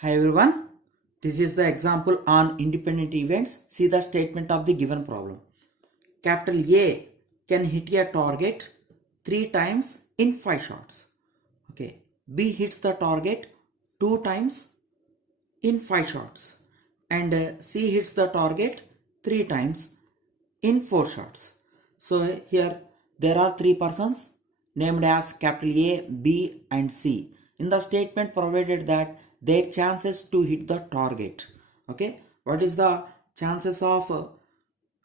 Hi everyone, this is the example on independent events. See the statement of the given problem. Capital A can hit a target 3 times in 5 shots. Okay. B hits the target 2 times in 5 shots. And C hits the target 3 times in 4 shots. So here there are 3 persons named as capital A, B and C. In the statement provided that their chances to hit the target. Okay, what is the chances of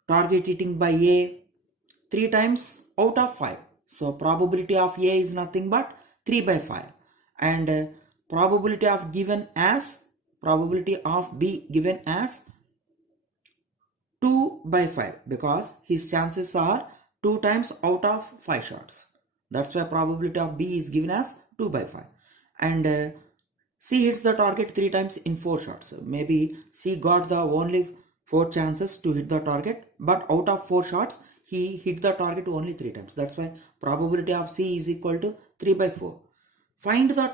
target hitting by A? 3 times out of 5. So probability of A is nothing but 3 by 5. And probability of B given as 2 by 5 because his chances are 2 times out of 5 shots. That's why probability of B is given as 2 by 5. And C hits the target 3 times in 4 shots. Maybe C got the only 4 chances to hit the target, but out of 4 shots he hit the target only 3 times. That's why probability of C is equal to 3 by 4. Find the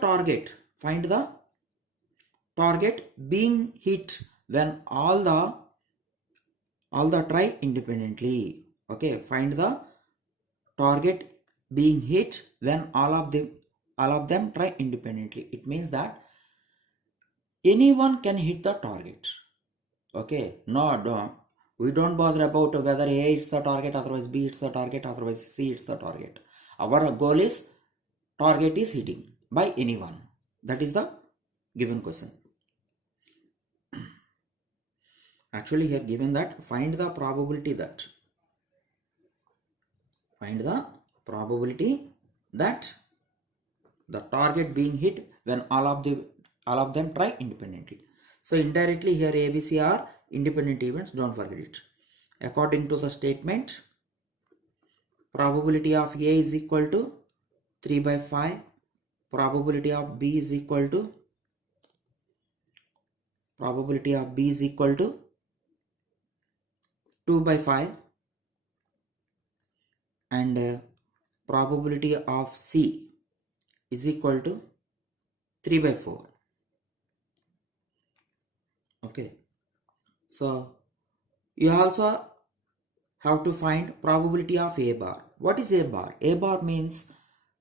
target being hit when all the try independently. Okay, find the target being hit when all of them try independently. It means that anyone can hit the target. Okay, we don't bother about whether A hits the target, otherwise B hits the target, otherwise C hits the target. Our goal is target is hitting by anyone. That is the given question. Actually here given that find the probability that the target being hit when all of them try independently. So indirectly here ABC are independent events, don't forget it. According to the statement, probability of A is equal to 3 by 5, probability of B is equal to 2 by 5, and probability of C is equal to 3 by 4. Okay, so you also have to find probability of A bar. What is A bar? A bar means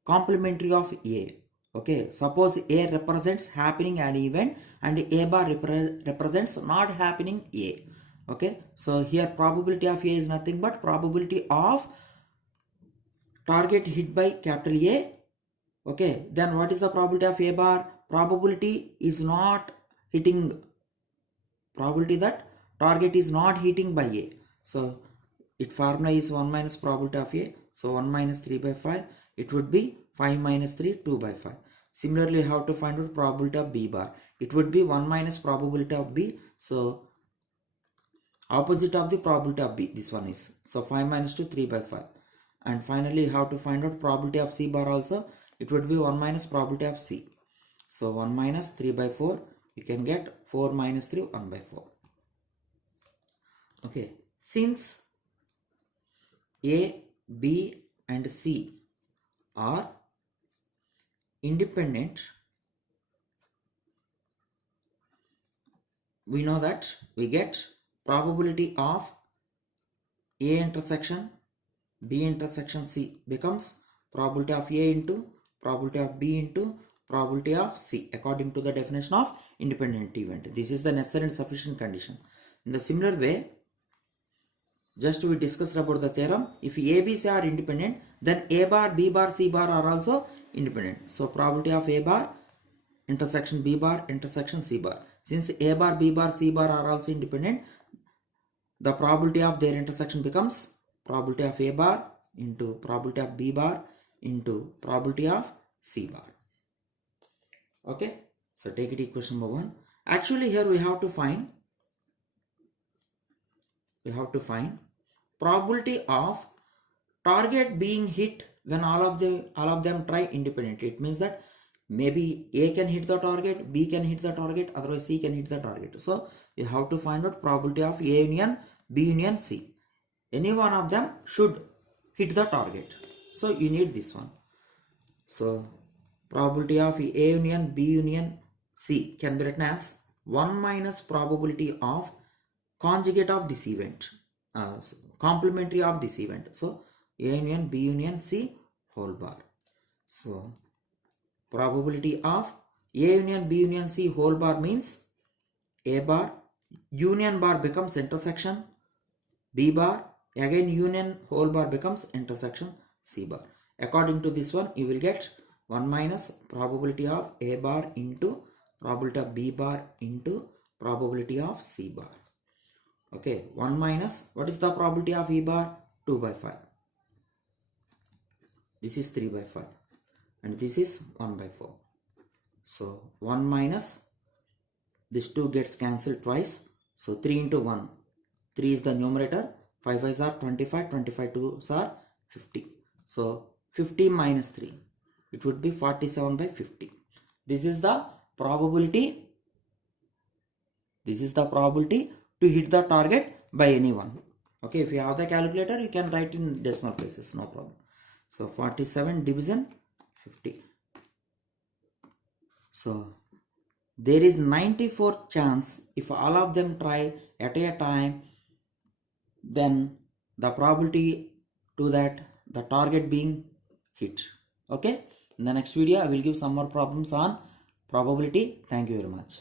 complementary of A. Okay, suppose A represents happening an event and A bar represents not happening A. Okay, so here probability of A is nothing but probability of target hit by capital A. Okay, then what is the probability of A bar? Probability that target is not hitting by A. So its formula is 1 minus probability of A. So 1 minus 3 by 5. It would be 5 minus 3, 2 by 5. Similarly, how to find out probability of B bar? It would be 1 minus probability of B. So opposite of the probability of B, this one is. So 5 minus 2, 3 by 5. And finally, how to find out probability of C bar also? It would be 1 minus probability of C. So 1 minus 3 by 4. You can get 4 minus 3, 1 by 4. Okay, since A, B and C are independent, we know that we get probability of A intersection B intersection C becomes probability of A into probability of B into probability of C according to the definition of independent event. This is the necessary and sufficient condition. In the similar way, just we discussed about the theorem. If A, B, C are independent, then A bar, B bar, C bar are also independent. So probability of A bar intersection B bar intersection C bar. Since A bar, B bar, C bar are also independent, the probability of their intersection becomes probability of A bar into probability of B bar into probability of C bar. Okay, so take it equation number 1. Actually here we have to find probability of target being hit when all of them try independently. It means that maybe A can hit the target, B can hit the target, otherwise C can hit the target. So you have to find out probability of A union B union C. Any one of them should hit the target. So you need this one. So probability of A union B union C can be written as 1 minus probability of conjugate of this event, complementary of this event. So A union B union C whole bar. So probability of A union B union C whole bar means A bar union bar becomes intersection B bar, again union whole bar becomes intersection C bar. According to this one, you will get 1 minus probability of A bar into probability of B bar into probability of C bar. Okay, 1 minus, what is the probability of E bar? 2 by 5. This is 3 by 5 and this is 1 by 4. So 1 minus, this 2 gets cancelled twice. So 3 into 1, 3 is the numerator, 5 5s are 25, 25 2s are 50. So 50 minus 3, it would be 47 by 50. This is the probability. This is the probability to hit the target by anyone. Okay, if you have the calculator, you can write in decimal places, no problem. So 47 division 50. So there is 94 chance if all of them try at a time, then the probability to that the target being hit. Okay, in the next video I will give some more problems on probability. Thank you very much.